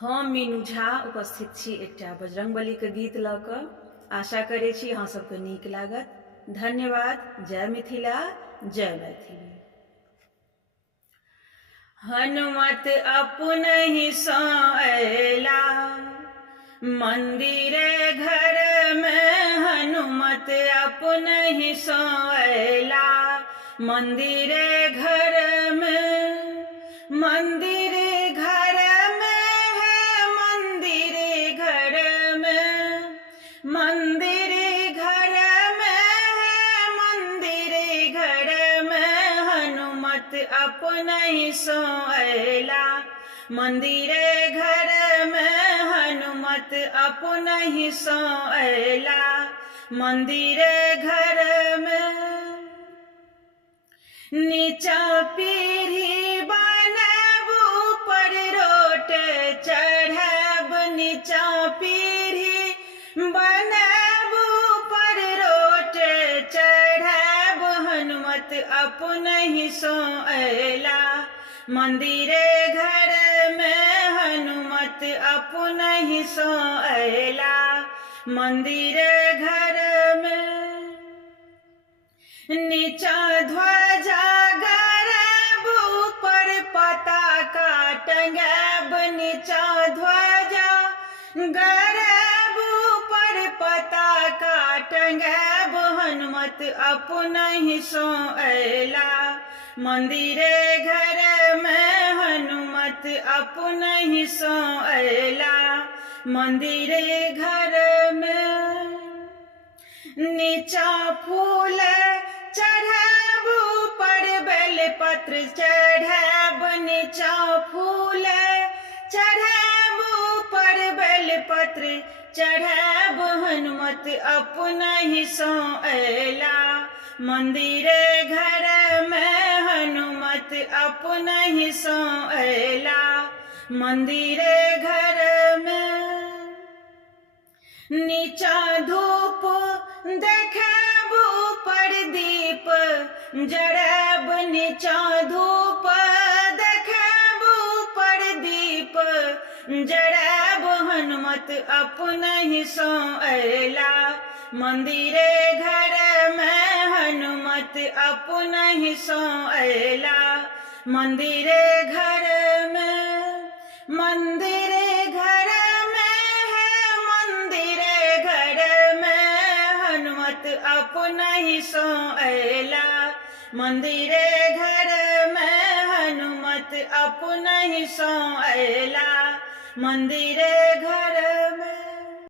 हम मीनू झा उपस्थित छी एकटा बजरंगबली के गीत लऽ कऽ। आशा करै छी अहाँ सबके नीक लागत। धन्यवाद। जय मिथिला, जय मैथिली। हनुमत अपनहि सँ अयला मंदिरे घर में, हनुमत अपनहि सँ अयला मंदिरे घर में। मंदिर घर में है, मंदिर घर में, मंदिर घर में है, मंदिर घर में। हनुमत अपनहि सँ अयला मंदिरे घर में, हनुमत अपनहि सँ अयला मंदिरे घर में। नीचा पीढ़ी बनब ऊपर रोट चढ़ब, नीचा पीढ़ी बनब ऊपर रोट चढ़ब। हनुमत अपनहि सँ अयला मंदिरे घर में, हनुमत अपनहि सँ अयला मंदिरे घर में। नीचा ध्वजा गड़ब ऊपर पताका टंगब, नीचा ध्वजा गड़ब ऊपर पताका टंगब। हनुमत अपनहि सँ अयला मंदिरे घर में, हनुमत अपनहि सँ अयला मंदिरे घर में। नीचा फूल चढ़ब ऊपर बेलपत्र चढ़ब, नीचा फूल चढ़ब ऊपर बेलपत्र चढ़ब। हनुमत अपनहि सँ अयला मंदिरे घर में, हनुमत अपनहि सँ अयला मंदिरे घर में। नीचा धूप देखब ऊपर दीप जरब, नीचा धूप देखब ऊपर दीप जरब। हनुमत अपनहि सँ अयला मंदिरे घर में, हनुमत अपनहि सँ अयला मंदिरे घर में। मंदिरे घर में है, मंदिरे घर में। हनुमत अपनहि सँ अयला मंदिरे घर में, हनुमत अपनहि सँ अयला मंदिरे घर